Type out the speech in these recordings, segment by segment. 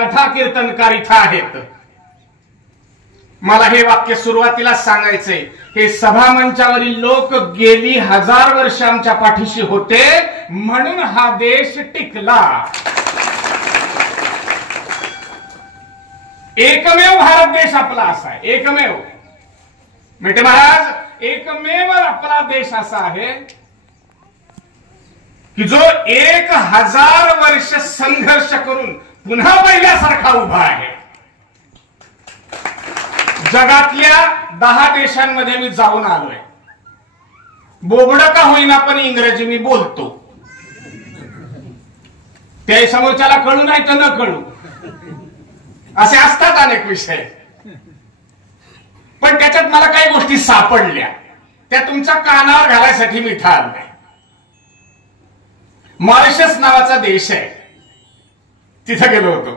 कथा कीर्तनकार इथं आहेत. मला हे वाक्य सुरुवातीला सांगायचंय. हे सभामंचावरील लोक गेली 1000 वर्ष आमच्या पाठीशी होते म्हणून हा देश टिकला. एकमेव भारत देश आपला असा आहे. एकमेव मेटे महाराज, एकमेव आपला देश असा आहे की जो 1000 वर्ष संघर्ष करून पुन्हा पहिल्यासारखा उभा आहे. जगातल्या 10 देशांमध्ये मी जाऊन आलोय. बोबड का होईना पण इंग्रजी मी बोलतो. त्या समोरच्याला कळू नाही तर न कळू असे असतात अनेक विषय. पण त्याच्यात मला काही गोष्टी सापडल्या, त्या तुमच्या कानावर घालायसाठी मी ठरलोय. मॉरिशस नावाचा देश आहे, तिथं गेलो होतो.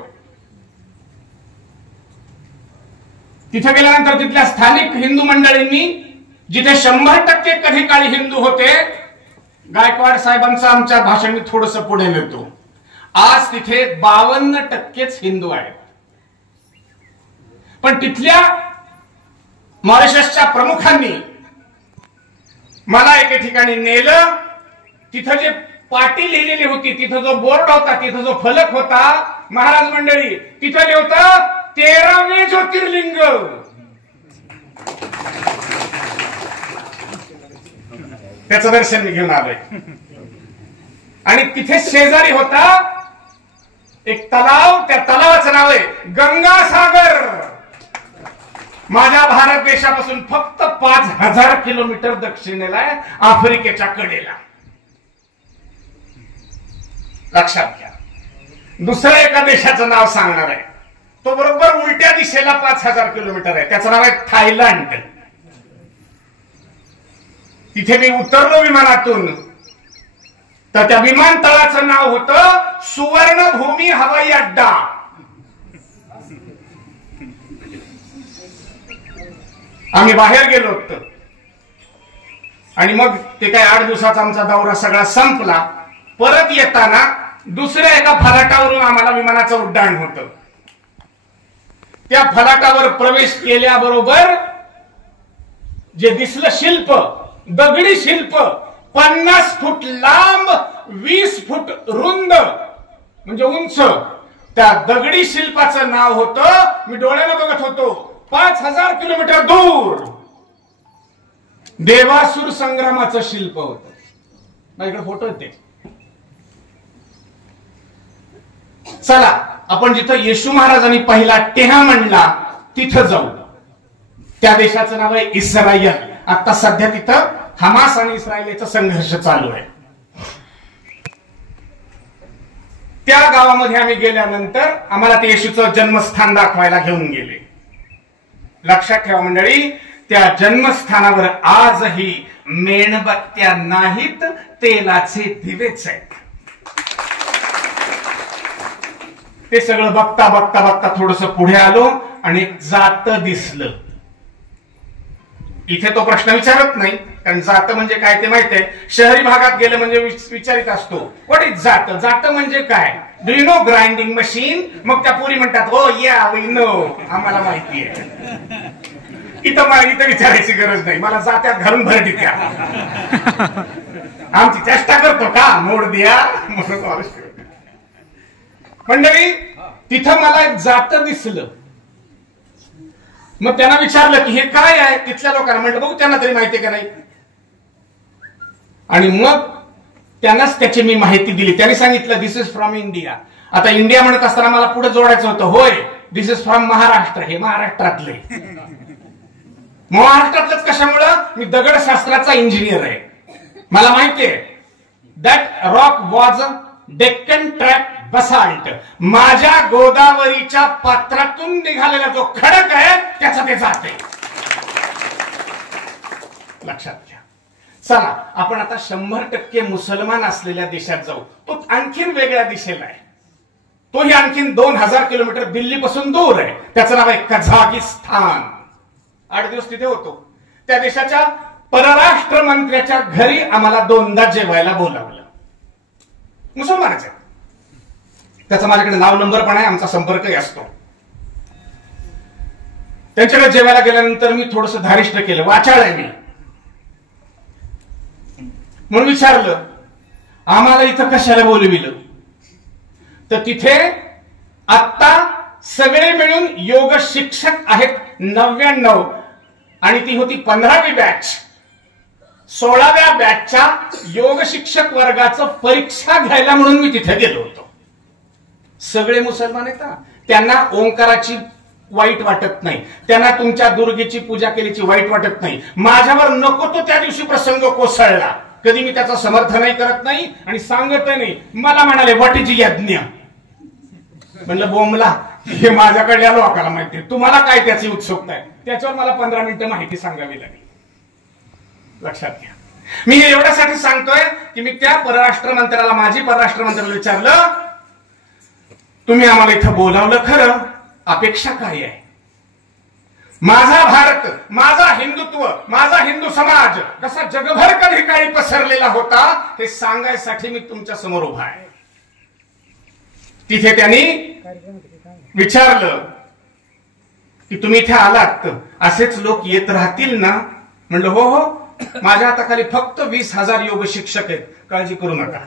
तिथे गेल्यानंतर तिथल्या स्थानिक हिंदू मंडळींनी, जिथे 100% कधी काळी हिंदू होते, गायकवाड साहेबांचं आमच्या भाषण मी थोडस पुढे नेतो, आज तिथे 52%च हिंदू आहेत. पण तिथल्या मॉरिशसच्या प्रमुखांनी मला एके ठिकाणी नेलं. तिथं जे पाटी लिहिलेली होती, तिथं जो बोर्ड होता, तिथं जो फलक होता, महाराज मंडळी तिथं लिहिलं 13वे ज्योतिर्लिंग. त्याचं दर्शन मी घेऊन आलोय. आणि तिथे शेजारी होता एक तलाव, त्या तलावाचं नाव आहे गंगासागर. माझ्या भारत देशापासून फक्त 5000 किलोमीटर दक्षिणेला आहे, आफ्रिकेच्या कडेला. लक्षात घ्या. दुसऱ्या एका देशाचं नाव सांगणार आहे, तो बरोबर उलट्या दिशेला 5000 किलोमीटर आहे. त्याचं नाव आहे थायलंड. तिथे मी उतरलो विमानातून, तर त्या विमानतळाचं नाव होतं सुवर्णभूमी हवाई अड्डा. आम्ही बाहेर गेलो होतो आणि मग ते काय 8 दिवसाचा आमचा दौरा सगळा संपला. परत येताना दुसऱ्या एका फलाटावरून आम्हाला विमानाचं उड्डाण होतं. त्या फलाटावर प्रवेश केल्याबरोबर जे दिसलं शिल्प, दगडी शिल्प, 50 फूट लांब, 20 फूट रुंद, म्हणजे उंच, त्या दगडी शिल्पाचं नाव होतं, मी डोळ्यानं बघत होतो, 5000 किलोमीटर दूर देवासुर संग्रामाचं शिल्प होतं. माझ्याकडे फोटो येते. चला आपण जिथं येशू महाराजांनी पहिला टेहा म्हणला तिथं जाऊ. त्या देशाचं नाव आहे इस्रायल. आता सध्या तिथं हमास आणि इस्रायलचा संघर्ष चालू आहे. त्या गावामध्ये आम्ही गेल्यानंतर आम्हाला ते येशूचं जन्मस्थान दाखवायला घेऊन गेले. लक्षात ठेवा मंडळी, त्या जन्मस्थानावर आजही मेणबत्त्या नाहीत, तेलाचे दिवेच आहेत. ते सगळं बघता बघता बघता थोडस पुढे आलो आणि एक जातं दिसलं. इथे तो प्रश्न विचारत नाही, कारण जातं म्हणजे काय ते माहित आहे. शहरी भागात गेलं म्हणजे विचारित असतो, व्हॉट इज जातं. जातं म्हणजे काय, do you know grinding machine. मग त्या पोरी म्हणतात, हो या वी नो, आम्हाला माहिती आहे. इथं विचारायची गरज नाही. मला जात्यात घालून भरटी द्या, आमची चेष्टा करतो का, मोड द्या म्हणून. मंडळी तिथं मला एक जातं दिसलं. मग त्यांना विचारलं की हे काय आहे. तिथल्या लोकांना म्हटलं बघू त्यांना तरी माहिती का नाही. आणि मग त्यांनाच त्याची मी माहिती दिली. त्यांनी सांगितलं दिस इज फ्रॉम इंडिया. आता इंडिया म्हणत असताना मला पुढे जोडायचं होतं, होय दिस इज फ्रॉम महाराष्ट्र. हे महाराष्ट्रातले. महाराष्ट्रातलंच कशामुळं, मी दगडशास्त्राचा इंजिनियर आहे. मला माहितीये that rock was Deccan trap basalt. माझ्या गोदावरीच्या पात्रातून निघालेला जो खडक आहे त्याचं ते जाते. लक्षात घ्या. चला आपण आता 100% मुसलमान असलेल्या देशात जाऊ. तो आणखीन वेगळ्या दिशेला आहे. तोही आणखीन 2000 किलोमीटर दिल्लीपासून दूर आहे. त्याचं नाव आहे कझाकिस्तान. 8 दिवस तिथे होतो. त्या देशाच्या परराष्ट्र मंत्र्याच्या घरी आम्हाला 2दा जेवायला बोलावलं. मुसलमानाचे त्याचा माझ्याकडे नाव नंबर पण आहे, आमचा संपर्कही असतो. त्यांच्याकडे जेवायला गेल्यानंतर मी थोडंसं धारिष्ट केलं, वाचाळ आहे मी, म्हणून विचारलं आम्हाला इथं कशाला बोलविलं. तर तिथे आत्ता सगळे मिळून योग शिक्षक आहेत 99 आणि ती होती 15वी बॅच. 16व्या बॅचच्या योग शिक्षक वर्गाचं परीक्षा घ्यायला म्हणून मी तिथे गेलो होतो. सगळे मुसलमान आहेत, त्यांना ओंकाराची वाईट वाटत नाही, त्यांना तुमच्या दुर्गेची पूजा केल्याची वाईट वाटत नाही. माझ्यावर नको तो त्या दिवशी प्रसंग कोसळला, कधी मी त्याचं समर्थनही करत नाही आणि सांगत नाही. मला म्हणाले व्हॉट इज यज्ञ. म्हणलं बोमला, हे माझ्याकडल्या लोकांना माहिती, तुम्हाला काय त्याची उत्सुकता आहे. त्याच्यावर मला 15 मिनिटं माहिती सांगावी लागली. लक्षात घ्या, मी एवढ्यासाठी सांगतोय की मी त्या परराष्ट्र मंत्र्याला, माजी परराष्ट्र मंत्र्याला विचारलं, तुम्ही आम्हाला इथं बोलावलं खरं, अपेक्षा काय आहे. माझा भारत, माझा हिंदुत्व, माझा हिंदू समाज कसा जगभर कधी काळी पसरलेला होता हे सांगायसाठी मी तुमच्या समोर उभा आहे. तिथे त्यांनी विचारलं की तुम्ही इथे आलात असेच लोक येत राहतील ना. म्हणलं हो हो, माझ्या हाताखाली फक्त 20,000 योग शिक्षक आहेत, काळजी करू नका.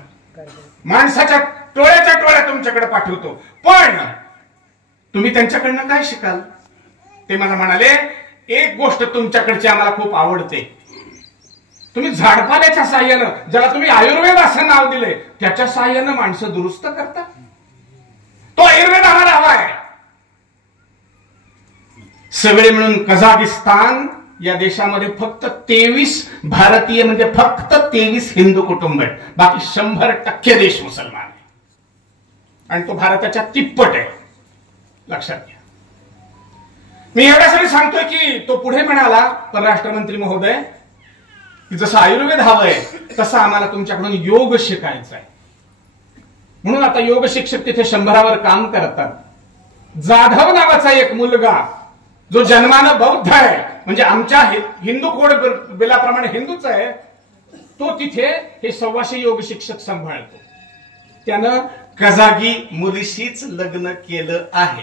माणसाच्या टोळ्याच्या टोळ्या तुमच्याकडे पाठवतो, पण तुम्ही त्यांच्याकडनं काय शिकाल. ते मला म्हणाले एक गोष्ट तुमच्याकडची आम्हाला खूप आवडते, तुम्ही झाडपाल्याच्या साह्यानं, ज्याला तुम्ही आयुर्वेद असं नाव दिले, त्याच्या साह्यानं माणसं दुरुस्त करता. तो आयुर्वेद आम्हाला हवा आहे. सगळे मिळून कझाकिस्तान या देशामध्ये फक्त 23 भारतीय, म्हणजे फक्त 23 हिंदू कुटुंब आहेत, बाकी 100% देश मुसलमान आहे आणि तो भारताच्या तिप्पट आहे. लक्षात घ्या. मी एवढ्यासाठी सांगतोय की तो पुढे म्हणाला, परराष्ट्र मंत्री महोदय, की जसं आयुर्वेद हवंय तसं आम्हाला तुमच्याकडून योग शिकायचा आहे. म्हणून आता योग शिक्षक तिथे 100वर काम करतात. जाधव नावाचा एक मुलगा जो जन्मानं बौद्ध आहे, म्हणजे आमच्या हिंदू कोड बिलाप्रमाणे हिंदूच आहे, तो तिथे हे 125 योग शिक्षक सांभाळतो. त्यानं कझाकी मुलीशीच लग्न केलं आहे,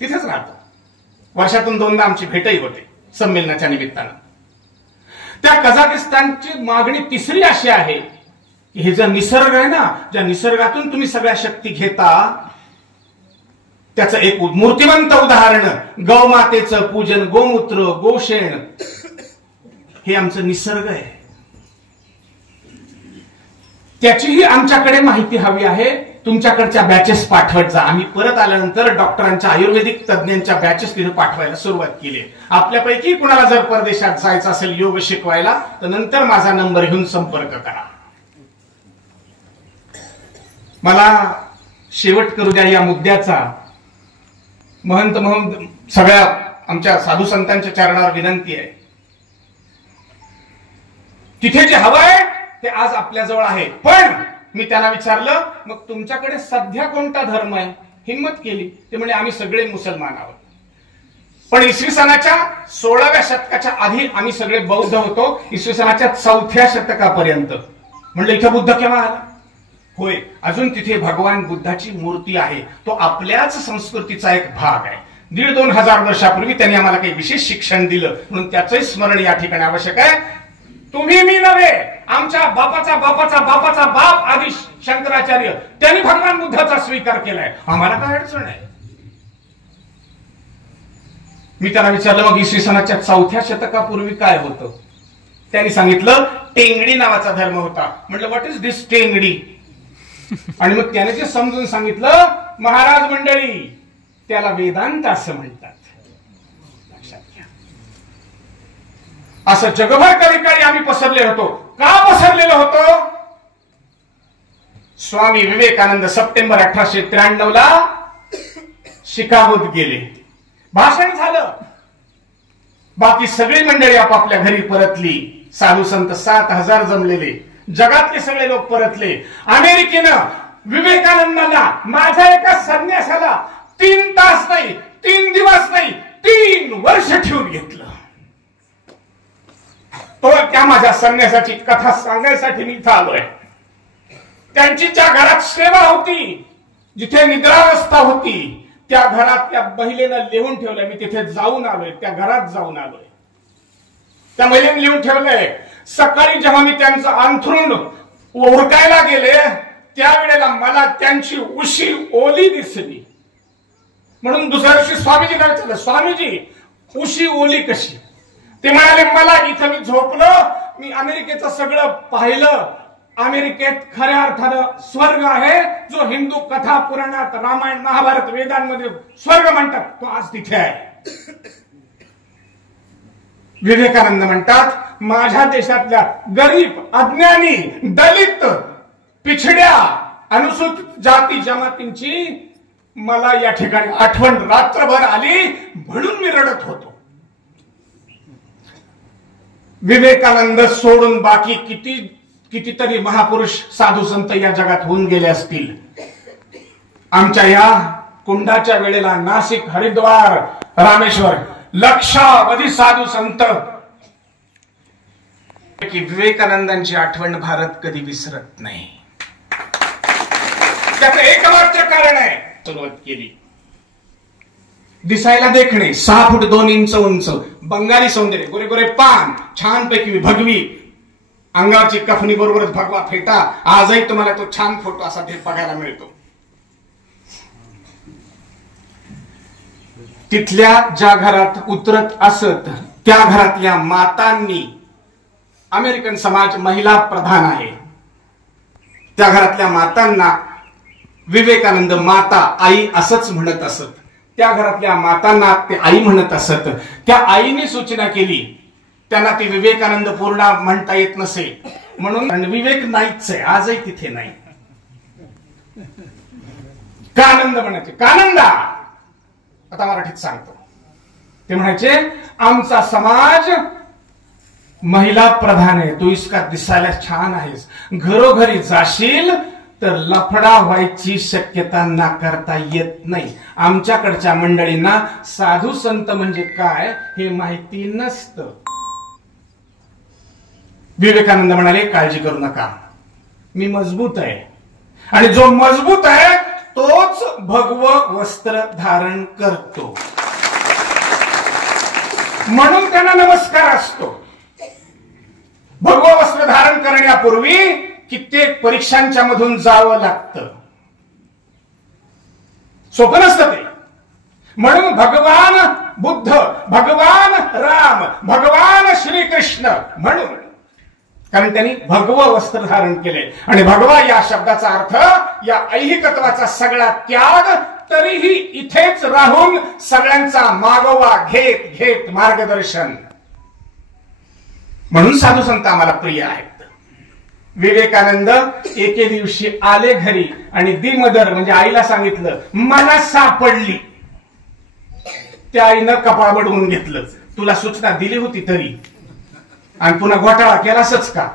तिथेच राहतो. वर्षातून 2दा आमची भेटही होते संमेलनाच्या निमित्तानं. त्या कझाकिस्तानची मागणी तिसरी अशी आहे की हे जो निसर्ग आहे ना, ज्या निसर्गातून तुम्ही सगळ्या शक्ती घेता, त्याचं एक मूर्तिमंत उदाहरण गौमातेचं पूजन, गोमूत्र, गोशेण, हे आमचं निसर्ग आहे. त्याचीही आमच्याकडे माहिती हवी आहे. तुमच्याकडच्या बॅचेस पाठवत जा. आम्ही परत आल्यानंतर डॉक्टरांच्या, आयुर्वेदिक तज्ञांच्या बॅचेस तिथे पाठवायला सुरुवात केली. आपल्यापैकी कुणाला जर परदेशात जायचं असेल योग शिकवायला तर नंतर माझा नंबर घेऊन संपर्क करा. मला शेवट करू द्या या मुद्द्याचा. महंत सगळ्या आमच्या साधू संतांच्या चरणावर विनंती आहे, तिथे जे हवं आहे ते आज आपल्याजवळ आहे. पण मी त्याला विचारलं, मग तुमच्याकडे सध्या कोणता धर्म आहे. हिंमत केली, ते म्हणजे आम्ही सगळे मुसलमान आहोत. पण इसवी सनाच्या 16व्या शतकाच्या आधी आम्ही सगळे बौद्ध होतो, इसवी सनाच्या 4थ्या शतकापर्यंत. म्हणलं इथं बुद्ध केव्हा आला. होय, अजून तिथे भगवान बुद्धाची मूर्ती आहे. तो आपल्याच संस्कृतीचा एक भाग आहे. 1,500-2,000 वर्षापूर्वी त्यांनी आम्हाला काही विशेष शिक्षण दिलं, म्हणून त्याचंही स्मरण या ठिकाणी आवश्यक आहे. तुम्ही मी नव्हे, आमच्या बापाचा बापाचा बापाचा बाप आदी शंकराचार्य, त्यांनी भगवान बुद्धाचा स्वीकार केलाय. आम्हाला काय अडचण आहे. मी त्यांना विचारलं, मग इसवी सनाच्या 4थ्या शतकापूर्वी काय होतं. त्यांनी सांगितलं टेंगडी नावाचा धर्म होता. म्हटलं व्हॉट इज दिस टेंगडी. आणि मग त्याने जे समजून सांगितलं, महाराज मंडळी, त्याला वेदांत असं म्हणतात. लक्षात घ्या. असं जगभर कधी काळी आम्ही पसरले होतो. का पसरलेलो होतो. स्वामी विवेकानंद सप्टेंबर 1893 शिकागोत गेले, भाषण झालं, बाकी सगळी मंडळी आपापल्या घरी परतली. साधू संत 7,000 जमलेले, जगातले सगळे लोक परतले. अमेरिकेनं विवेकानंदांना, माझ्या एका संन्यासाला 3 तास नाही, 3 दिवस नाही, 3 वर्ष ठेवून घेतलं. तो त्या माझ्या संन्यासाची कथा सांगायसाठी मी इथं आलोय. त्यांची ज्या घरात सेवा होती जिथे निद्रावस्था होती त्या घरात त्या महिलेनं लिहून ठेवलंय. मी तिथे जाऊन आलोय, त्या घरात जाऊन आलोय. त्या महिलेने लिहून ठेवलंय, सकाळी जेव्हा मी त्यांचं अंथरूण उरकायला गेले त्यावेळेला मला त्यांची उशी ओली दिसली. म्हणून दुसऱ्या दिवशी स्वामीजींना विचारलं, स्वामीजी उशी ओली कशी? ते म्हणाले, मला इथं मी झोपलो, मी अमेरिकेचं सगळं पाहिलं. अमेरिकेत खऱ्या अर्थानं स्वर्ग आहे, जो हिंदू कथा पुराणात रामायण महाभारत वेदांमध्ये स्वर्ग म्हणतात, तो आज तिथे आहे. विवेकानंद म्हणतात, माझ्या देशातल्या गरीब, अज्ञानी, दलित, पिछड्या, अनुसूचित जाती जमातींची मला या ठिकाणी आठवण रात्रभर आली, म्हणून मी रडत होतो. विवेकानंद सोडून बाकी कितीतरी महापुरुष साधू संत या जगात होऊन गेले असतील. आमच्या या कुंडाच्या वेळेला नाशिक, हरिद्वार, रामेश्वर लक्षावधी साधू संत की विवेकानंदांची आठवण भारत कधी विसरत नाही. त्याचं एकमात्र कारण आहे, सुरुवात केली. दिसायला देखणे, 6 फूट 2 इंच उंच, बंगाली सौंदर्य, गोरे गोरे पान, छानपैकी भगवी, अंगाची कफनी बरोबरच भगवा फेटा. आजही तुम्हाला तो छान फोटो असा बघायला मिळतो. तिथल्या ज्या घरात उतरत असत त्या घरातल्या मातांनी, अमेरिकन समाज महिला प्रधान आहे, त्या घरातल्या मातांना विवेकानंद माता, आई असंच म्हणत असत. त्या घरातल्या मातांना ते आई म्हणत असत. त्या आईने सूचना केली, त्यांना ते विवेकानंद पूर्ण म्हणता येत नसे म्हणून विवेक नाहीच आहे, आजही तिथे नाही. कानंद म्हणायचे, कानंदा. आता मराठीत सांगतो. ते म्हणायचे, आमचा समाज महिला प्रधान आहे, तू इसका दिसायला छान आहेस, घरोघरी जाशील तर लफडा व्हायची शक्यता नाकारता येत नाही. आमच्याकडच्या मंडळींना साधू संत म्हणजे काय हे माहिती नसतं. विवेकानंद म्हणाले, काळजी करू नका, मी मजबूत आहे, आणि जो मजबूत आहे तोच भगव वस्त्र धारण करतो, म्हणून त्यांना नमस्कार असतो. भगव वस्त्र धारण करण्यापूर्वी कित्येक परीक्षांच्या मधून जावं लागतं, सोपं नसतं ते. म्हणून भगवान बुद्ध, भगवान राम, भगवान श्रीकृष्ण म्हणून, कारण त्यांनी भगव वस्त्र धारण केले. आणि भगवा या शब्दाचा अर्थ, या ऐहिकत्वाचा सगळा त्याग, तरीही इथेच राहून सगळ्यांचा मागोवा घेत घेत मार्गदर्शन. म्हणून साधू संत आम्हाला प्रिय आहेत. विवेकानंद एके दिवशी आले घरी आणि दी मदर म्हणजे आईला सांगितलं, मला सापडली. त्या आईनं कपाळ बडवून घेतलं, तुला सूचना दिली होती तरी, आणि पुन्हा घोटाळा केलासच का?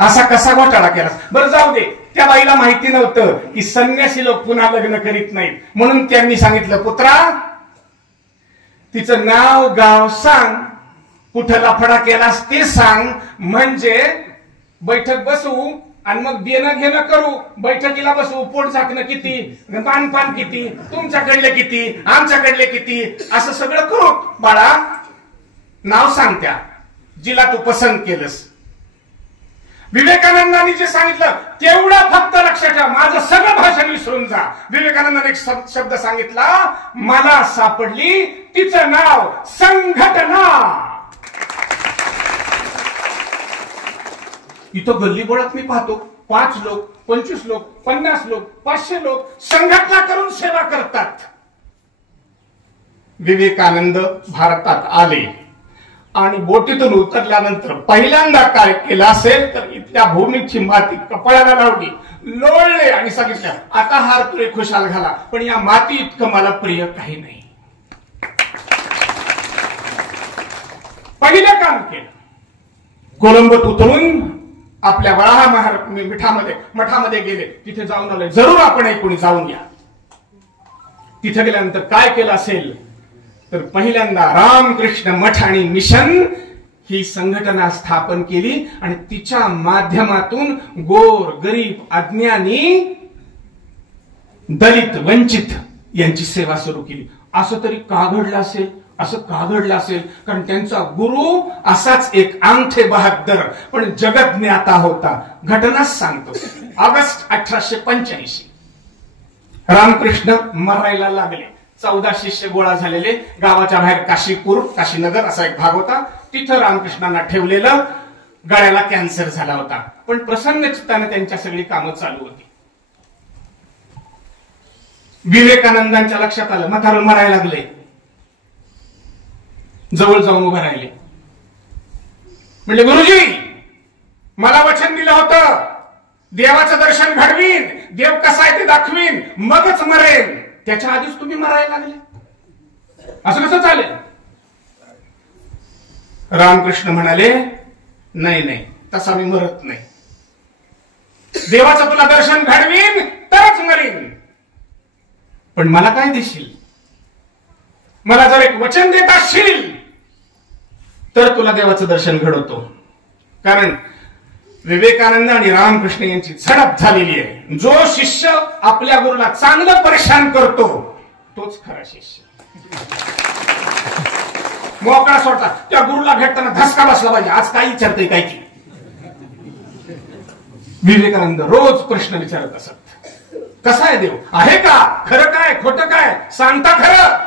असा कसा घोटाळा केलास? बरं जाऊ दे. त्या बाईला माहिती नव्हतं की संन्यासी लोक पुन्हा लग्न करीत नाहीत, म्हणून त्यांनी सांगितलं, पुत्रा तिचं नाव गाव सांग, कुठं लफडा केलास ते सांग, म्हणजे बैठक बसवू आणि मग देणं घेणं करू. बैठकीला बसवू, पोट झाकणं किती, पानपान किती, तुमच्याकडले किती, आमच्याकडले किती, असं सगळं करू. बाळा नाव सांग त्या जिला तू पसंत केलंस. विवेकानंदांनी जे सांगितलं तेवढं फक्त लक्षात ठेवा, माझं सगळं भाषण विसरून जा. विवेकानंदांनी एक शब्द सांगितला, मला सापडली, तिचं नाव संघटना. इथं गल्ली बोळात मी पाहतो 5 लोक, 25 लोक, 50 लोक, 500 लोक संघटना करून सेवा करतात. विवेकानंद भारतात आले आणि बोटीतून उतरल्यानंतर पहिल्यांदा काय केलं असेल तर इथल्या भूमीची माती कपाळाला लावली, लोळले आणि सांगितलं, आता हार तुरे खुशाल घाला, पण या माती इतकं मला प्रिय काही नाही. पहिलं काम केलं, कोलंबोत उतरून आपल्या वराहा मठामध्ये गेले. तिथे जाऊन आले, जरूर आपण कोणी जाऊन या. तिथे गेल्यानंतर काय केलं असेल तर पहिल्यांदा रामकृष्ण मठ आणि मिशन ही संघटना स्थापन केली आणि तिच्या माध्यमातून गोर, गरीब, अज्ञानी दलित वंचित यांची सेवा सुरू केली. असं तरी का घडलं असेल, असं का घडलं असेल? कारण त्यांचा गुरु असाच एक आंथे बहादर पण जगज्ञाता होता. घटनाच सांगतो. ऑगस्ट 1885 रामकृष्ण मरायला लागले. 14 शिष्य गोळा झालेले. गावाच्या बाहेर काशीपूर, काशीनगर असा एक भाग होता. तिथं रामकृष्णांना ठेवलेलं. गळ्याला कॅन्सर झाला होता, पण प्रसन्न चित्ताने त्यांच्या सगळी कामं चालू होती. विवेकानंदांच्या लक्षात आलं म्हातारं मरायला लागले. जवळ जाऊन उभं राहिले. म्हणजे गुरुजी, मला वचन दिलं होतं देवाचं दर्शन घडवीन, देव कसा आहे ते दाखवीन, मगच मरेन. त्याच्या आधीच तुम्ही मरायला लागले, असं कसं चालेल? रामकृष्ण म्हणाले, नाही नाही, तसा मी मरत नाही. देवाचं तुला दर्शन घडवीन तरच मरीन. पण मला काय देशील? मला जर एक वचन देत असशील तर तुला देवाचं दर्शन घडवतो. कारण विवेकानंद आणि रामकृष्ण यांची झडप झालेली आहे. जो शिष्य आपल्या गुरुला चांगलं परेशान करतो तोच खरा शिष्य. मोकळा सोडता. त्या गुरुला भेटताना धसका बसला पाहिजे. आज काय विचारतंय काय की? विवेकानंद रोज प्रश्न विचारत असत. कसा आहे देव? आहे का? खरं काय खोटं काय? सांगता खरं?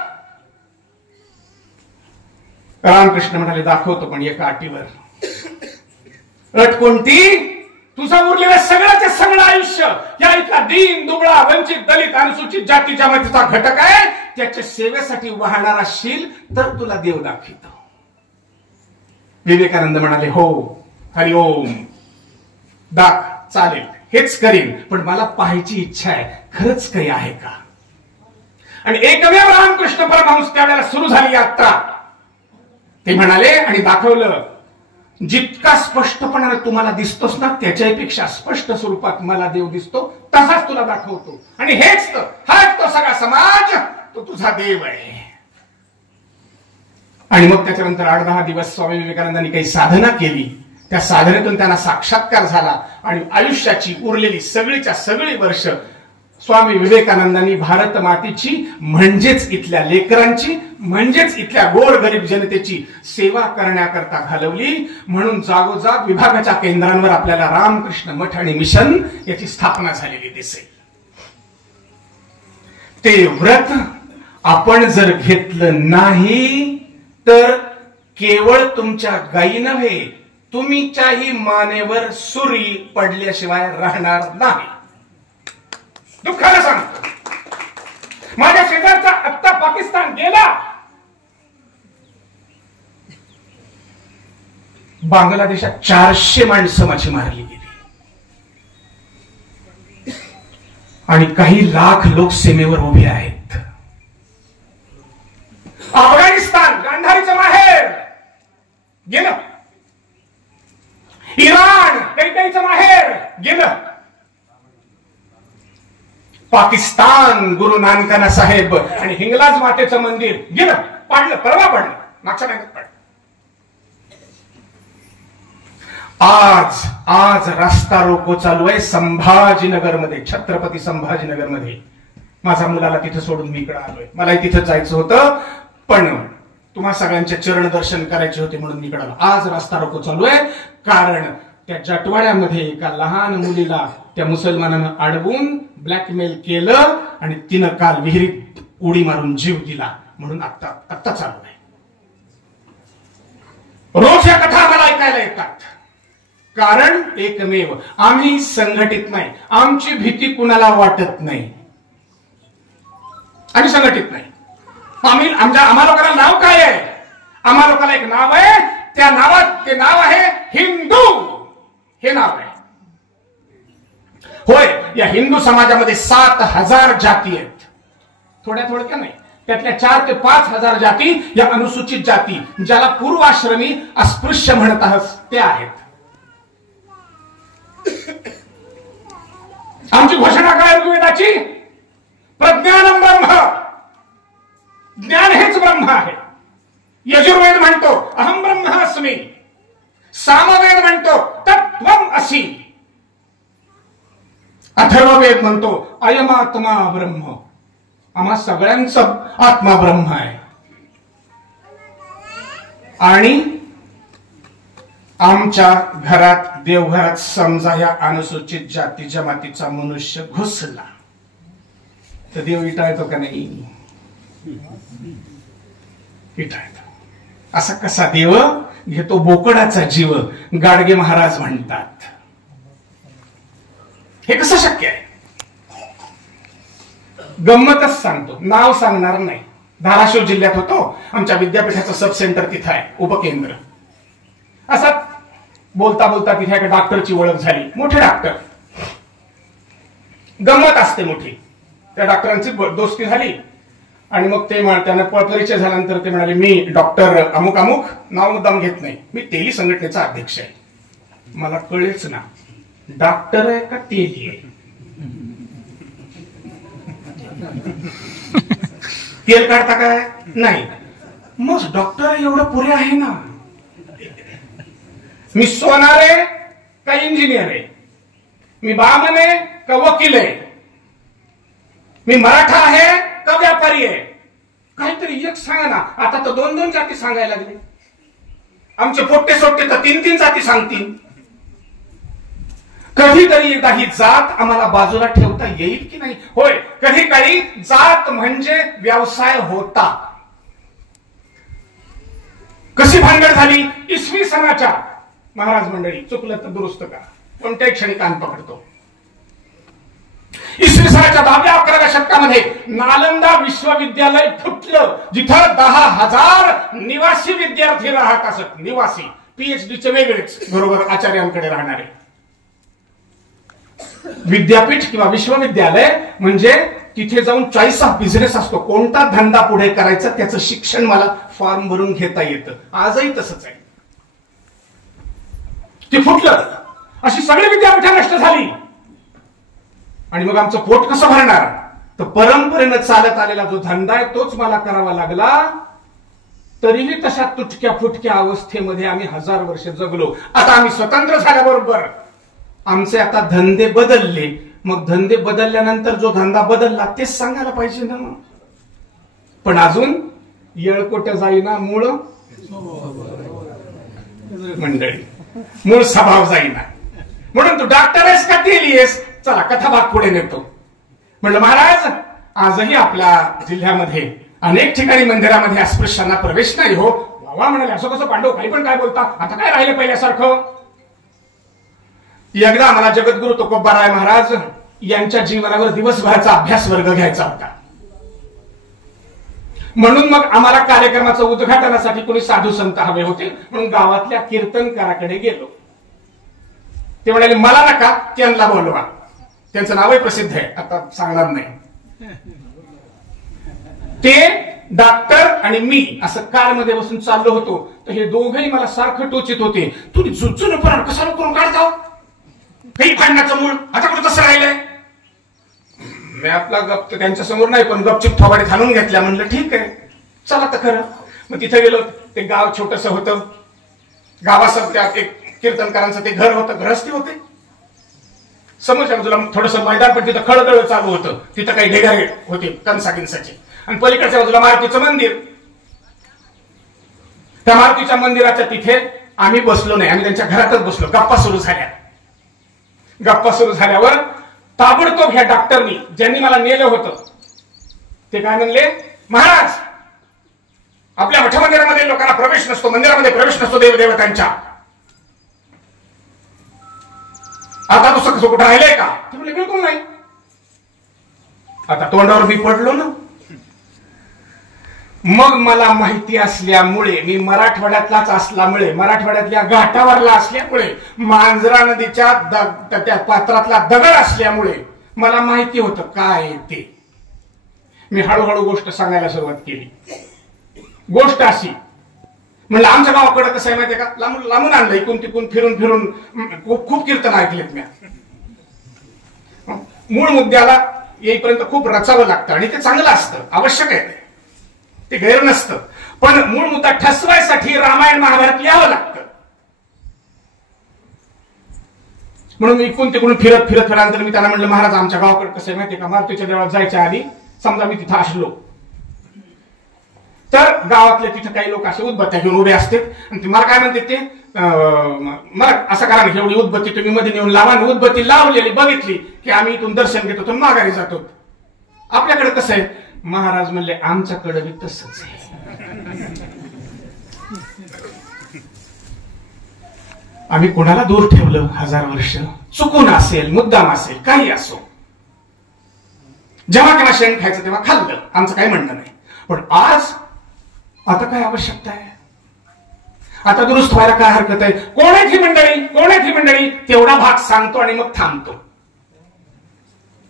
रामकृष्ण म्हणाले, दाखवतो, पण एका अटीवर. अट कोणती? तुझं उरलेलं सगळ्याचे सगळं आयुष्य या इथला दीन दुबळा वंचित दलित अनुसूचित जाती जमातीचा घटक आहे, त्याच्या सेवेसाठी वाहणारा शील तर तुला देव दाखवितो. विवेकानंद म्हणाले, हो हरिओम, दाख, चालेल, हेच करीन, पण मला पाहायची इच्छा आहे खरंच काही आहे का? आणि एकमेव रामकृष्ण परमहंस त्यावेळेला सुरू झाली यात्रा. ते म्हणाले आणि दाखवलं, जितका स्पष्टपणाने तुम्हाला दिसतोस ना त्याच्यापेक्षा स्पष्ट स्वरूपात मला देव दिसतो, तसाच तुला दाखवतो. आणि हेच तर, हाच तो सगळा समाज, तो तुझा देव आहे. आणि मग त्याच्यानंतर 8-10 दिवस स्वामी विवेकानंदांनी काही साधना केली. त्या साधनेतून त्यांना साक्षात्कार झाला आणि आयुष्याची उरलेली सगळीच्या सगळी वर्ष स्वामी विवेकानंदांनी भारत मातेची म्हणजेच इथल्या लेकरांची म्हणजेच इथल्या गोरगरीब जनतेची सेवा करण्याकरता घालवली. म्हणून जागोजाग विभागाच्या केंद्रांवर आपल्याला रामकृष्ण मठ आणि मिशन याची स्थापना झालेली दिसेल. ते व्रत आपण जर घेतलं नाही तर केवळ तुमच्या गायी नव्हे, तुमच्याही मानेवर सुरी पडल्याशिवाय राहणार नाही. दुःखाला सांगतो, माझ्या शेजारचा आत्ता पाकिस्तान गेला. बांगलादेशात 400 माणसं माझी मारली गेली आणि काही लाख लोक सीमेवर उभे आहेत. अफगाणिस्तान गांधारीचं माहेर गेलं. इराण कैकईचं माहेर गेलं. पाकिस्तान गुरु नानकाना साहेब आणि हिंगलाज मातेचं मंदिर गेलं, पाडलं, परवा पडलं, मागच्या महिन्यात पडलं. आज रस्ता रोको चालू आहे संभाजीनगरमध्ये, छत्रपती संभाजीनगरमध्ये. माझ्या मुलाला तिथे सोडून मी इकडे आलोय. मलाही तिथे जायचं होतं, पण तुम्हा सगळ्यांचे चरण दर्शन करायचे होते म्हणून मी इकडे आलो. आज रस्ता रोको चालू आहे कारण त्या जटवाड्यामध्ये एका लहान मुलीला त्या मुसलमानानं अडवून ब्लॅकमेल केलं आणि तिनं काल विहिरीत उडी मारून जीव दिला. म्हणून आत्ता चालू आहे. रोज या कथा आम्हाला ऐकायला येतात. कारण एकमेव आम्ही संघटित नाही. आमची भीती कुणाला वाटत नाही. आम्ही संघटित नाही. आम्हा लोकांना नाव काय आहे? आम्हा लोकांना एक नाव आहे. त्या नावात ते नाव आहे हिंदू. हे नाव आहे. होय, या हिंदू समाजामध्ये 7000 जाती आहेत. थोड्या नाही, त्यातल्या 4 ते 5,000 जाती या अनुसूचित जाती, ज्याला पूर्वाश्रमी अस्पृश्य म्हणत आहात, ते आहेत. आमची घोषणा काय ऋग्वेदाची? प्रज्ञानम ब्रह्म, ज्ञान हेच ब्रह्म आहे. यजुर्वेद म्हणतो अहम ब्रह्मास्मी. सामवेद म्हणतो तत्त्वम असि. अथर्ववेद म्हणतो अयमात्मा ब्रह्म, आम्हा सगळ्यांचं आत्मा ब्रह्म आहे. आणि आमच्या घरात, देवघरात समजा या अनुसूचित जाती जमातीचा मनुष्य घुसला तर देव विटाळतो का नाही? विटाळतो. असा कसा देव घेतो बोकडाचा जीव, गाडगे महाराज म्हणतात. हे कसं शक्य आहे? गंमतच सांगतो, नाव सांगणार नाही. धाराशिव जिल्ह्यात होतो, आमच्या विद्यापीठाचं सब सेंटर तिथं आहे, उपकेंद्र. असा बोलता बोलता तिथे एका डॉक्टरची ओळख झाली, मोठे डॉक्टर. गंमत असते मोठी. त्या डॉक्टरांची दोस्ती झाली आणि मग ते त्यांना परिचय झाल्यानंतर ते म्हणाले, मी डॉक्टर अमुक अमुक, नाव मुद्दाम घेत नाही, मी तेली संघटनेचा अध्यक्ष आहे. मला कळेच ना डॉक्टर आहे का तेली आहे. तेल काढता काय? नाही. मग डॉक्टर एवढं पुरे आहे ना. मी सोनार आहे का इंजिनियर आहे? मी बामण आहे का वकील आहे? मी मराठा आहे का व्यापारी आहे? काहीतरी एक सांगा ना. आता तर 2-2 जाती सांगायला लागले. आमचे पोट्टे सोट्टे तर 3-3 जाती सांगतील. कधीतरी एकदा ही जात आम्हाला बाजूला ठेवता येईल की नाही? होय, कधी काळी जात म्हणजे व्यवसाय होता. कशी भानगड झाली? इसवी सणाच्या, महाराज मंडळी चुकलं तर दुरुस्त करा, कोणत्याही क्षणी कान पकडतो. इसवी सणाच्या 10व्या-11व्या शतकामध्ये नालंदा विश्वविद्यालय फुटलं, जिथं 10,000 निवासी विद्यार्थी राहत असत. निवासी, पीएचडीचे वेगळेच, बरोबर आचार्यांकडे राहणारे. विद्यापीठ किंवा विश्वविद्यालय म्हणजे तिथे जाऊन चॉईस ऑफ बिझनेस असतो. कोणता धंदा पुढे करायचा त्याचं शिक्षण मला फॉर्म भरून घेता येतं. आजही तसंच आहे. ते फुटलं, अशी सगळी विद्यापीठं नष्ट झाली. आणि मग आमचं पोट कसं भरणार? तर परंपरेनं चालत आलेला जो धंदा आहे तोच मला करावा लागला. तरीही तशा तुटक्या फुटक्या अवस्थेमध्ये आम्ही 1000 वर्ष जगलो. आता आम्ही स्वतंत्र झाल्याबरोबर आमचे आता धंदे बदलले. मग धंदे बदलल्यानंतर जो धंदा बदलला तेच सांगायला पाहिजे ना. पण अजून येळकोट जाईना मूळ मंडळी, मूळ स्वभाव जाईना. म्हणून तू डॉक्टर आहेस का तेलीयस? चला कथाभाग पुढे नेतो. म्हणलं महाराज, आजही आपल्या जिल्ह्यामध्ये अनेक ठिकाणी मंदिरामध्ये अस्पृश्यांना प्रवेश नाही हो. बाबा म्हणाले, असं कसं पांडव, काही पण काय बोलता, आता काय राहिलं पहिल्यासारखं? एकदा आम्हाला जगद्गुरु तुकोबाराय महाराज यांच्या जीवनावर दिवसभराचा अभ्यास वर्ग घ्यायचा होता. म्हणून मग आम्हाला कार्यक्रमाचं उद्घाटनासाठी कोणी साधू संत हवे होते. म्हणून गावातल्या कीर्तनकाराकडे गेलो. ते म्हणाले, मला नका, त्यांना बोलवा. त्यांचं नावही प्रसिद्ध आहे, आता सांगणार नाही. ते डॉक्टर आणि मी असं कारमध्ये बसून चाललो होतो. तर हे दोघंही मला सारखं टोचित होते, तुम्ही झुचून कसा करून काढता, काही भांडणाचं मूळ आता कुठं कसं राहिलंय? मी आपला गप त्यांच्या समोर नाही, पण गपचूप थोबाडे घालून घेतल्या. म्हणलं ठीक आहे, चला तर खरं. मग तिथे गेलो. ते गाव छोटस होतं. गावासह त्यात एक कीर्तनकारांचं ते घर होतं, गृहस्थी होते. समोरच्या बाजूला थोडस मैदान, पण तिथं खळदळ चालू होतं. तिथं काही ढेगारे होते कणसाकिंसाचे. आणि पलीकडच्या बाजूला मारुतीचं मंदिर. त्या मारुतीच्या मंदिराच्या तिथे आम्ही बसलो नाही, आम्ही त्यांच्या घरातच बसलो. गप्पा सुरू झाल्या. गप्पा सुरू झाल्यावर ताबडतोब ह्या डॉक्टरनी, ज्यांनी मला नेलं होतं, ते काय म्हणले, महाराज आपल्या मठ मंदिरामध्ये लोकांना प्रवेश नसतो, मंदिरामध्ये प्रवेश नसतो देवदेवतांच्या. आता दुसरं कसं कुठं राहिलंय का? ते म्हणले बिलकुल नाही. आता तोंडावर मी पडलो ना. मग मला माहिती असल्यामुळे, मी मराठवाड्यातलाच असल्यामुळे, मराठवाड्यातल्या घाटावरला असल्यामुळे, मांजरा नदीच्या त्या पात्रातला दगड असल्यामुळे मला माहिती होतं काय ते. मी हळूहळू गोष्ट सांगायला सुरुवात केली. गोष्ट अशी, म्हणलं आमच्या गावाकडे कसं आहे माहितीये का, लांबून लांबून आणलं, इकून तिकून फिरून फिरून खूप कीर्तन ऐकलेत मी. मूळ मुद्द्याला येईपर्यंत खूप रचावं लागतं आणि ते चांगलं असतं, आवश्यक आहे, ते गैर नसतं. पण मूळ मुद्दा ठसवायसाठी रामायण महाभारत लिहावं लागतं. म्हणून इकडून तिकडून फिरत फिरल्यानंतर मी त्यांना म्हणलं, महाराज आमच्या गावाकडे कसं आहे माहितीये का, मारुतीच्या देवळात जायच्या आधी समजा मी तिथं असलो तर गावातले तिथं काही लोक असे उदबत्त्या घेऊन उभे असतात आणि मला काय म्हणते ते, मला असं करा ना, एवढी उदबत्ती तुम्ही मध्ये नेऊन लावा. उदबत्ती लावलेली बघितली की आम्ही इथून दर्शन घेतो तर माघारी जातो. आपल्याकडे कसं आहे? महाराज म्हणले आमच्याकडे बी तसंच आहे. आम्ही कोणाला दूर ठेवलं 1000 वर्ष, चुकून असेल मुद्दाम असेल काही असो, जेव्हा केव्हा शेण खायचं तेव्हा खाल्लं, आमचं काही म्हणणं नाही. पण आज आता काय आवश्यकता आहे? आता दुरुस्त व्हायला काय हरकत आहे? कोण आहेत ही मंडळी तेवढा भाग सांगतो आणि मग थांबतो.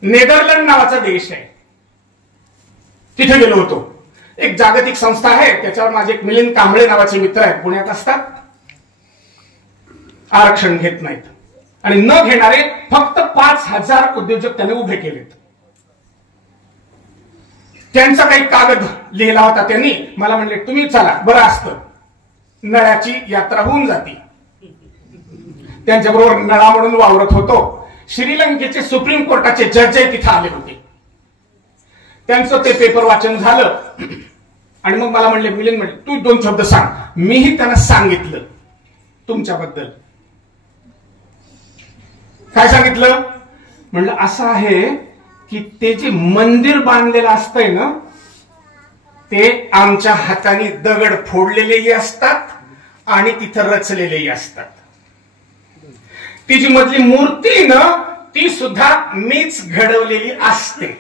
नेदरलँड नावाचा देश आहे, तिथे गेलो होतो. एक जागतिक संस्था आहे, त्याच्यावर माझे एक मिलिंद कांबळे नावाचे मित्र आहेत, पुण्यात असतात. आरक्षण घेत नाहीत आणि न घेणारे फक्त 5000 उद्योजक त्याने उभे केलेत. त्यांचा काही कागद लिहिला होता त्यांनी. मला म्हणले तुम्ही चला, बरं असतं, नळाची यात्रा होऊन जाते. त्यांच्याबरोबर नळा म्हणून वावरत होतो. श्रीलंकेचे सुप्रीम कोर्टाचे जज तिथे आले होते. त्यांचं ते पेपर वाचन झालं आणि मग मला म्हणले, मिलिंद म्हणले तू 2 शब्द सांग. मीही त्यांना सांगितलं तुमच्याबद्दल. काय सांगितलं? म्हणलं असं आहे की ते जे मंदिर बांधलेलं असतंय ना, ते आमच्या हाताने दगड फोडलेलेही असतात आणि तिथं रचलेलेही असतात. ती जी मधली मूर्ती ना, ती सुद्धा मीच घडवलेली असते.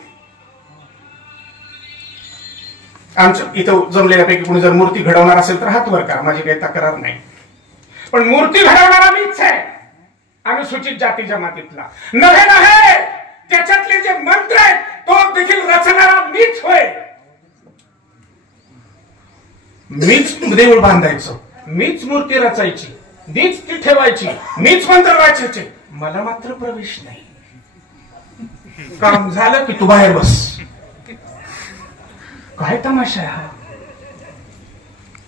आमच्या इथं जमलेल्यापैकी कोणी जर मूर्ती घडवणार असेल तर हात वर करा, माझी काही तक्रार नाही. पण मूर्ती घडवणारा मीच आहे, अनुसूचित जाती जमातीतला नव्हे. त्याच्यातले जे मंत्र आहेत तो देखील रचणारा मीच होय. मीच देऊळ बांधायचं, मीच मूर्ती रचायची, मीच ती ठेवायची, मीच मंत्र वाचायचे, मला मात्र प्रवेश नाही. काम झालं की तू बाहेर बस. काय तमाशा आहे हा?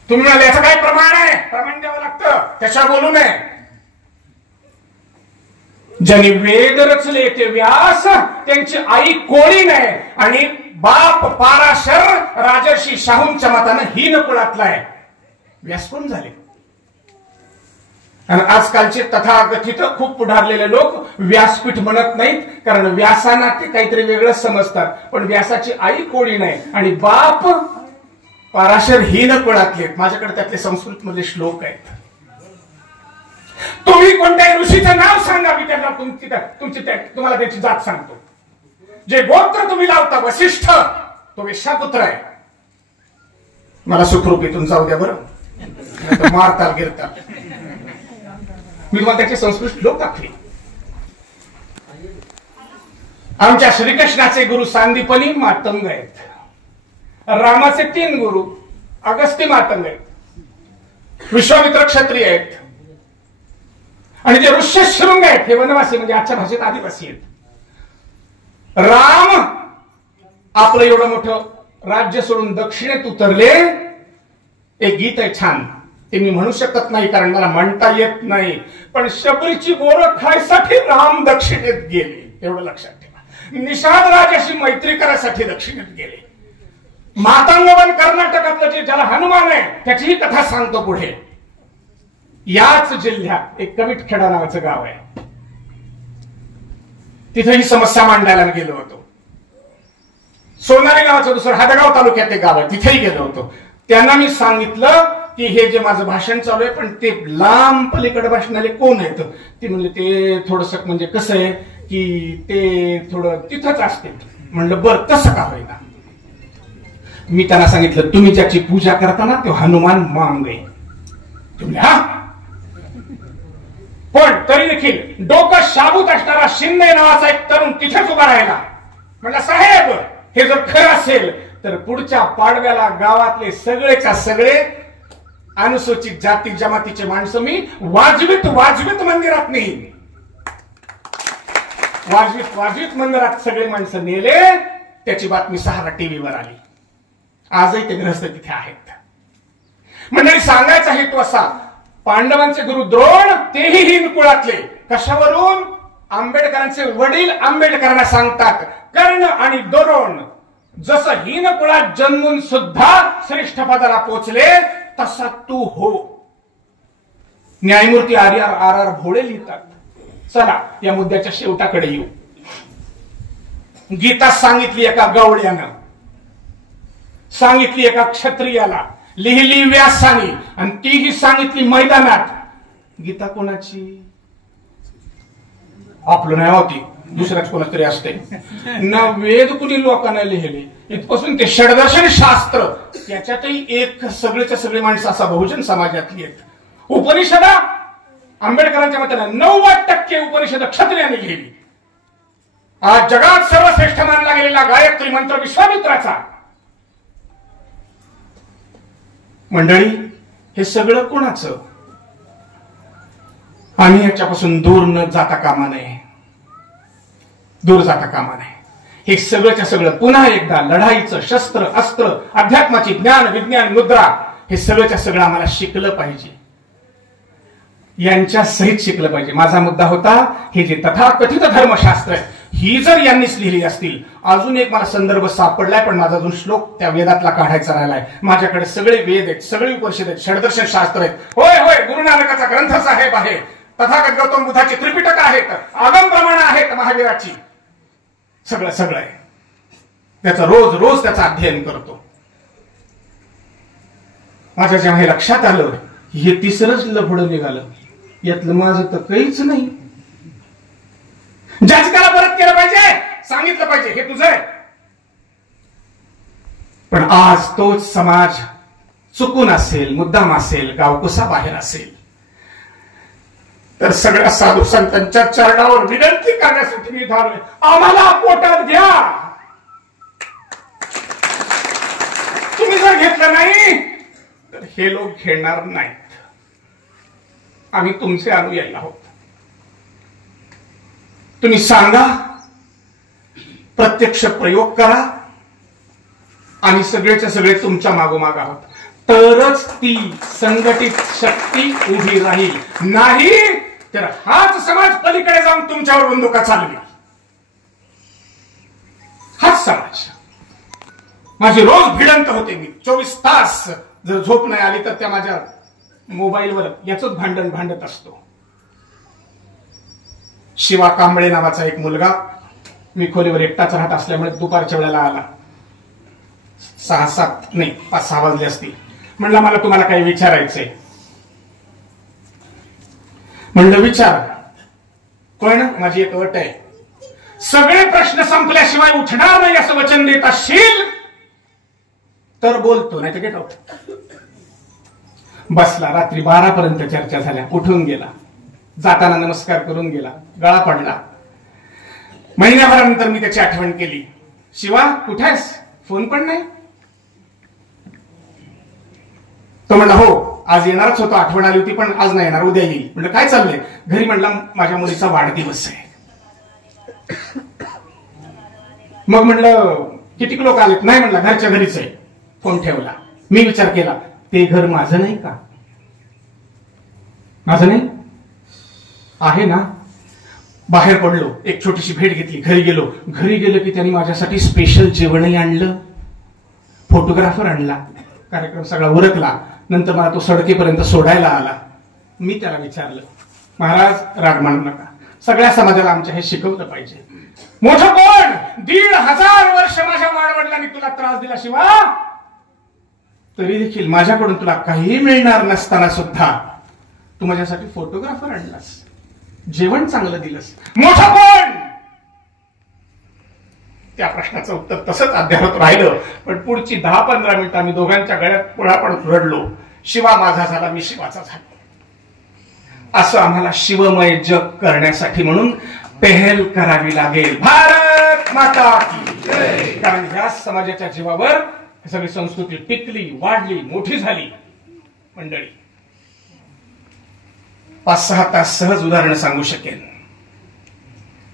तुम्ही म्हणाले याचं काय प्रमाण आहे? प्रमाण द्यावं लागतं, त्याच्या बोलू नये. ज्यांनी वेद रचले ते व्यास, त्यांची आई कोळी नाही आणि बाप पाराशर राजर्षी शाहूंच्या मतानं हीन कुळातला आहे. व्यास कोण झाले? आणि आजकालचे तथाकथित खूप पुढारलेले लोक व्यासपीठ म्हणत नाहीत, कारण व्यासांना ते काहीतरी वेगळंच समजतात. पण व्यासाची आई कोळी नाही आणि बाप पाराशर हीन कुळातले. माझ्याकडे त्यातले संस्कृत मध्ये श्लोक आहेत. तुम्ही कोणत्याही ऋषीचं नाव सांगा, मी त्यांना तुम्हाला त्याची जात सांगतो. जे गोत्र तुम्ही लावता वसिष्ठ, तो वेश्यापुत्र आहे. मला सुखरूपीतून जाऊ द्या बरं, मारताल गिरताल. मी तुम्हाला त्याचे संस्कृत श्लोक दाखवे. आमच्या श्रीकृष्णाचे गुरु सांदीपनी मातंग आहेत. रामाचे 3 गुरु अगस्ती मातंग आहेत. विश्वामित्र क्षत्रिय आहेत आणि जे ऋष्यशृंग आहेत हे वनवासी, म्हणजे आजच्या भाषेत आदिवासी आहेत. राम आपलं एवढं मोठं राज्य सोडून दक्षिणेत उतरले. एक गीत आहे छान, ते मी म्हणू शकत नाही कारण मला म्हणता येत नाही, पण शबरीची बोरं खायसाठी राम दक्षिणेत गेले, एवढं लक्षात ठेवा. निषाद राजाशी मैत्री करायसाठी दक्षिणेत गेले. मातंगवन कर्नाटकातलं जे ज्याला हनुमान आहे त्याचीही कथा सांगतो पुढे. याच जिल्ह्यात एक कविटखेडा नावाचं गाव आहे, तिथे ही समस्या मांडायला मी गेलो होतो. सोनारी नावाचं दुसरं हदगाव तालुक्यात एक गाव आहे, तिथेही गेलो होतो. त्यांना मी सांगितलं की हे जे माझं भाषण चालू आहे, पण ते लांब पलीकडे भाषणाले कोण आहेत? ते म्हणले ते थोडस म्हणजे कसं आहे की ते थोडं तिथंच असते. म्हणलं बरं तसं का होईना. मी त्यांना सांगितलं तुम्ही ज्याची पूजा करताना तो हनुमान मांग आहे. तुम्ही हा, पण तरी देखील डोकं शाबूत असणारा शिंदे नावाचा एक तरुण तिथेच उभा राहिला. म्हणलं साहेब हे जर खरं असेल तर पुढच्या पाडव्याला गावातले सगळेच्या सगळे अनुसूचित जाती जमातीचे माणसं मी वाजवीत मंदिरात नेईन. वाजवीत मंदिरात सगळे माणसं नेले. त्याची बातमी 6 टीव्हीवर आली. आजही ते गृहस्थ तिथे आहेत. मंडळी सांगायचा हेतू असा, पांडवांचे गुरु द्रोण तेही हिंद कुळातले. कशावरून? आंबेडकरांचे वडील आंबेडकरांना सांगतात, कर्ण आणि दोरोण जसं हीन कुळात जन्मून सुद्धा श्रेष्ठ पदाला पोचले तसा तू हो. न्यायमूर्ती आर आर भोळे लिहितात. चला या मुद्द्याच्या शेवटाकडे येऊ. गीता सांगितली एका गवळ्यानं, सांगितली एका क्षत्रियाला, लिहिली व्यासानी, आणि तीही सांगितली मैदानात. गीता कोणाची? आपलं नाही होती, दुसऱ्याच कोणाच तरी असते ना. वेद कुणी लोकांना लिहिले, इथपासून ते षडदर्शन शास्त्र, त्याच्यातही एक सगळेच्या सगळे माणसं असा बहुजन समाजातली आहेत. उपनिषदा आंबेडकरांच्या मताने 90% उपनिषद क्षत्रियांनी लिहिली. आज जगात सर्वश्रेष्ठ मानला गेलेला गायत्री मंत्र विश्वामित्राचा. मंडळी, हे सगळं कोणाचं? आम्ही याच्यापासून दूर न जाता कामा नये, दूर जाता कामा नये. हे सगळंच्या सगळं पुन्हा एकदा लढाईचं शस्त्र अस्त्र, अध्यात्माची ज्ञान विज्ञान मुद्रा, हे सगळंच्या सगळं आम्हाला शिकलं पाहिजे, यांच्या सहित शिकलं पाहिजे. माझा मुद्दा होता, हे जे तथाकथित धर्मशास्त्र आहे, ही जर यांनीच लिहिली असतील. अजून एक मला संदर्भ सापडलाय, पण माझा अजून श्लोक त्या वेदातला काढायचा राहिलाय. माझ्याकडे सगळे वेद आहेत, सगळी उपनिषद आहेत, षडदर्शन शास्त्र आहेत. होय होय, गुरु नानकाचा ग्रंथ साहेब आहे, तथागत गौतम बुद्धाची त्रिपिटक आहेत, आगम प्रमाण आहेत महावीराची, सगळं सगळं आहे. त्याचं रोज रोज त्याचं अध्ययन करतो. माझ्या जेव्हा हे लक्षात आलं, हे तिसरंच लफडं निघालं, यातलं माझं तर काहीच नाही. ज्याची त्याला परत केलं पाहिजे, सांगितलं पाहिजे हे तुझं आहे. पण आज तोच समाज चुकून असेल, मुद्दाम असेल, गावकुसा बाहेर असेल, तर सगळ्या साधू संतांच्या चरणावर विनंती करण्यासाठी मी धावलोय, आम्हाला पोटात घ्या. तुम्ही जर घेतलं नाही तर हे लोक घेणार नाहीत. आम्ही तुमचे अनुयायी आहोत. तुम्ही सांगा, प्रत्यक्ष प्रयोग करा, आणि सगळेच्या सगळे तुमच्या मागोमाग आहोत. तरच ती संघटित शक्ती उभी राहील. नाही तर हाच समाज पलीकडे जाऊन तुमच्यावर बंदुका चालवी. हाच समाज. माझी रोज भिडंत होते. मी 24 तास जर झोप नाही आली तर त्या माझ्या मोबाईलवर याच भांडण भांडत असतो. शिवा कांबळे नावाचा एक मुलगा, मी खोलीवर एकटाच राहत असल्यामुळे दुपारच्या वेळेला आला. 5-6 वाजले असतील. म्हणला, मला तुम्हाला काही विचारायचंय. म्हणलं, विचार. पण माझी एक अट आहे, सगळे प्रश्न संपल्याशिवाय उठणार नाही असं वचन देत असशील तर बोलतो, नाही तर गेट आउट. बसला. रात्री 12 पर्यंत चर्चा झाल्या. उठून गेला. जाताना नमस्कार करून गेला. गळा पडला. महिन्याभरानंतर मी त्याची आठवण केली. शिवा, कुठे आहेस? फोन पण नाही. तो म्हणला, हो आज येणारच होतो, आठवण आली होती, पण आज नाही येणार, उद्या येईल. म्हणलं, काय चाललंय? घरी. म्हणला, माझ्या मुलीचा वाढदिवस आहे. मग म्हणलं, किती लोक आलेत? नाही म्हणला, घरच्या घरीच आहे. फोन ठेवला. मी विचार केला, ते घर माझं नाही का? माझं नाही आहे ना. बाहेर पडलो. एक छोटीशी भेट घेतली. घरी गेलो. घरी गेलो की त्यांनी माझ्यासाठी स्पेशल जेवणही आणलं, फोटोग्राफर आणला. कार्यक्रम सगळा उरकला. नंतर मला तो सडकेपर्यंत सोडायला आला. मी त्याला विचारलं, महाराज राग मानू नका, सगळ्या समाजाला आमच्या हे शिकवलं पाहिजे. मोठं कोण? 1500 वर्ष माझ्या वाडवडिलांनी तुला त्रास दिला शिवा, तरी देखील माझ्याकडून तुला काही मिळणार नसताना सुद्धा तू माझ्यासाठी फोटोग्राफर आणलास, जेवण चांगलं दिलंस. मोठं कोण? त्या प्रश्नाचं उत्तर तसंच अद्यावत राहिलं. पण पुढची 10-15 मिनिटं आम्ही दोघांच्या गळ्यात पुळा पडत रडलो. शिवा माझा झाला, मी शिवाचा झालो. असं आम्हाला शिवमय जग करण्यासाठी म्हणून पहल करावी लागेल. भारत माता की जय. कारण ह्या समाजाच्या जीवावर सगळी संस्कृती टिकली, वाढली, मोठी झाली. मंडळी, 5-6 तास सहज उदाहरण सांगू शकेन.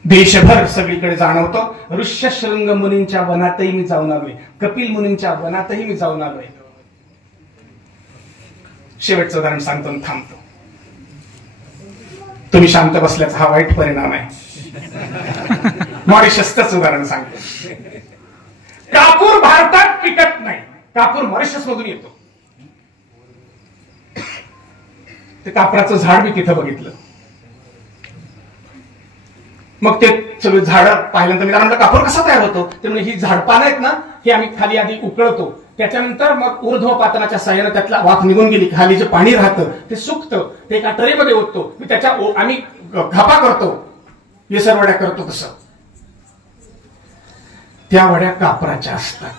देशभर सगळीकडे जाणवतं. ऋष्यशृंग मुनींच्या वनातही मी जाऊन आलोय, कपिल मुनींच्या वनातही मी जाऊन आलोय. शेवटचं उदाहरण सांगतो आणि थांबतो. तुम्ही शांत बसल्याचा हा वाईट परिणाम आहे. मॉरिशसच उदाहरण सांगतो. कापूर भारतात पिकत नाही, कापूर मॉरिशस मधून येतो. ते कापराचं झाड मी तिथं बघितलं. मग ते सगळे झाड पाहिल्यानंतर मी म्हणलं कापूर कसा तयार होतो? ते म्हणजे ही झाडपानं आहेत ना, हे आम्ही खाली आधी उकळतो, त्याच्यानंतर मग ऊर्ध्वपातनाच्या साह्याने त्यातला वाफ निघून गेली, खाली जे पाणी राहतं ते सुकतं, ते एका ट्रेमध्ये ओततो, मी त्याच्या आम्ही घापा करतो, येसर वड्या करतो तसं. त्या वड्या कापराच्या असतात.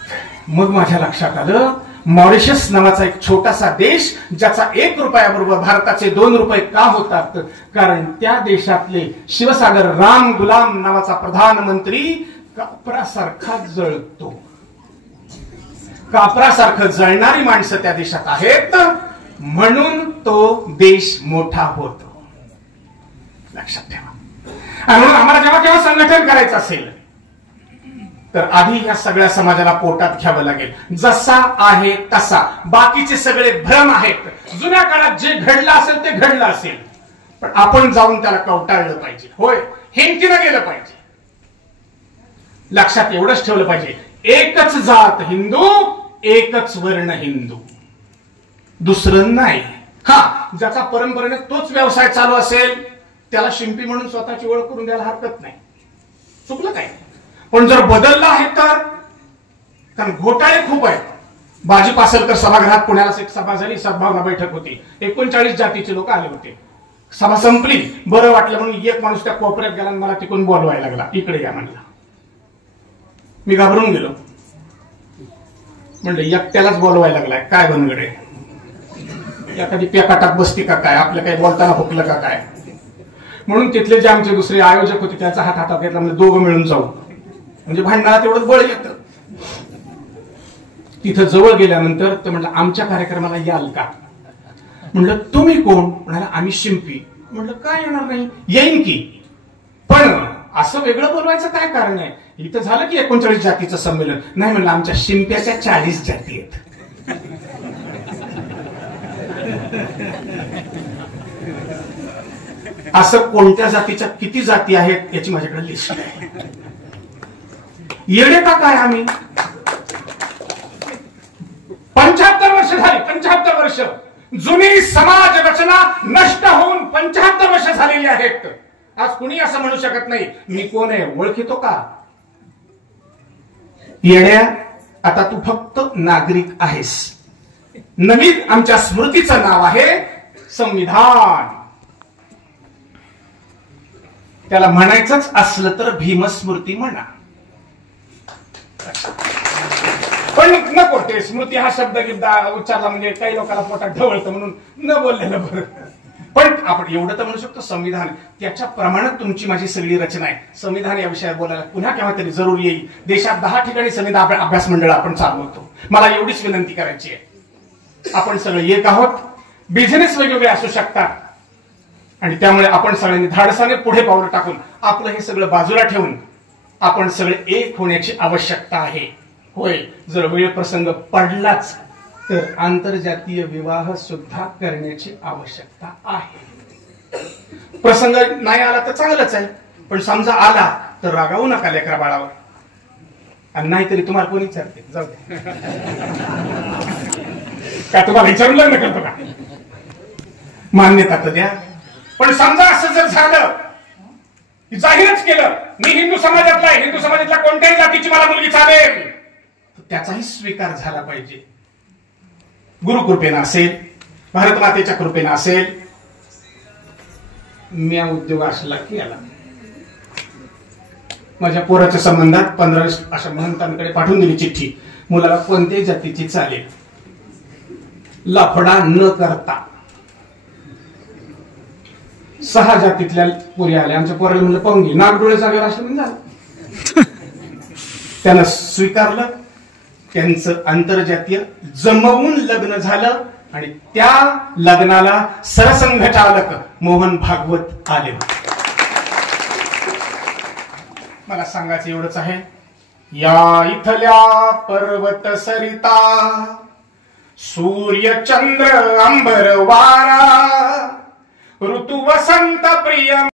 मग माझ्या लक्षात आलं, मॉरिशस नावाचा एक छोटासा देश, ज्याचा 1 रुपयाबरोबर भारताचे 2 रुपये का होतात? कारण त्या देशातले शिवसागर राम गुलाम नावाचा प्रधानमंत्री कापरासारखा जळतो. कापरासारखं जळणारी माणसं त्या देशात आहेत, म्हणून तो देश मोठा होतो. लक्षात ठेवा. आणि म्हणून आम्हाला जेव्हा केव्हा संघटन करायचं असेल तर आधी या सगळ्या समाजाला पोटात घ्यावं लागेल, जसा आहे तसा. बाकीचे सगळे भ्रम आहेत. जुन्या काळात जे घडलं असेल ते घडलं असेल, पण आपण जाऊन त्याला कवटाळलं पाहिजे. होय, हिमतीनं गेलं पाहिजे. लक्षात एवढंच ठेवलं पाहिजे, एकच जात हिंदू, एकच वर्ण हिंदू, दुसरं नाही. हा, ज्याचा परंपरेने तोच व्यवसाय चालू असेल त्याला शिंपी म्हणून स्वतःची ओळख करून द्यायला हरकत नाही. चुकलं काय? पण जर बदलला आहे तर, कारण घोटाळे खूप आहेत. बाजी पासलकर सभागृहात पुण्याला एक सभा झाली, सद्भावना बैठक होती, 39 जातीचे लोक आले होते. सभा संपली, बरं वाटलं म्हणून एक माणूस त्या कोपऱ्यात गेला आणि मला तिकडून बोलवायला लागला, इकडे या म्हणला. मी घाबरून गेलो. म्हणलं एकट्यालाच बोलवायला लागलाय, काय बनगडे? एखादी पेकाटात बसती का काय? आपलं काही बोलताना हुकलं का काय? म्हणून तिथले जे आमचे दुसरे आयोजक होते त्याचा हातात घेतला, म्हणजे दोघं मिळून जाऊ, म्हणजे भांडणाला तेवढंच बळ येतं. तिथं जवळ गेल्यानंतर तर म्हणलं आमच्या कार्यक्रमाला याल का? म्हणलं तुम्ही कोण? म्हणाला आम्ही शिंपी. म्हणलं काय येणार नाही? येईन की, पण असं वेगळं बोलवायचं काय कारण आहे? इथं झालं की 39 जातीचं संमेलन. नाही म्हणलं आमच्या शिंप्याच्या 40 जाती आहेत. असं कोणत्या जातीच्या किती जाती आहेत याची माझ्याकडे लिस्ट आहे. येडे का काय आम्ही? 75 वर्ष झाली, 75 वर्ष जुनी समाज रचना नष्ट होऊन 75 वर्ष झालेली आहेत. आज कुणी असं म्हणू शकत नाही मी कोण आहे, ओळखीतो का? येड्या, आता तू फक्त नागरिक आहेस. नवीन आमच्या स्मृतीचं नाव आहे संविधान. त्याला म्हणायचंच असलं तर भीमस्मृती म्हणा, पण नको ते स्मृती हा शब्द उच्चारला म्हणजे काही लोकांना पोटात ढवळतं, म्हणून न बोललेलं बरं. पण आपण एवढं तर म्हणू शकतो संविधान, त्याच्या प्रमाणात तुमची माझी सगळी रचना आहे. संविधान या विषयावर बोलायला पुन्हा केव्हा तरी जरूर येईल. देशात 10 ठिकाणी संविधान अभ्यास मंडळ आपण चालवतो. मला एवढीच विनंती करायची आहे, आपण सगळे एक आहोत. बिझनेस वेगवेगळे असू शकतात आणि त्यामुळे आपण सगळ्यांनी धाडसाने पुढे पावलं टाकून आपलं हे सगळं बाजूला ठेवून आपण सगळे एक होण्याची आवश्यकता आहे. होय, जर वेळ प्रसंग पडलाच तर आंतरजातीय विवाह सुद्धा करण्याची आवश्यकता आहे. प्रसंग नाही आला तर चांगलंच आहे, पण समजा आला तर रागावू नका लेकरा बाळावर. आणि नाहीतरी तुम्हाला कोणी विचारते, जाऊ दे काय तुम्हाला विचारून लग्न करतो का? मान्यता तर द्या. पण समजा असं जर झालं, जाहीरच केलं मी हिंदू समाजातला आहे, हिंदू समाजातल्या कोणत्याही जातीची मला मुलगी चालेल, त्याचाही स्वीकार झाला पाहिजे. गुरुकृपेनं असेल, भारत मातेच्या कृपेनं असेल. मी उद्योग असला केला. माझ्या पोराच्या संबंधात 15 अशा महंतांकडे पाठवून दिली चिठ्ठी, मुलाला कोणत्याही जातीची चालेल, लफडा न करता. 6 जातीतल्या पुरी आल्या. आमच्या पोराला म्हणलं पाहून घे, नागडोळे जागेवर असलं म्हणजे झालं. त्यानं स्वीकारलं. त्यांचं आंतरजातीय जमवून लग्न झालं आणि त्या लग्नाला सरसंघचालक मोहन भागवत आले. मला सांगायचं एवढंच आहे, या इथल्या पर्वत सरिता, सूर्य चंद्र अंबर वारा, ऋतु वसंत प्रिय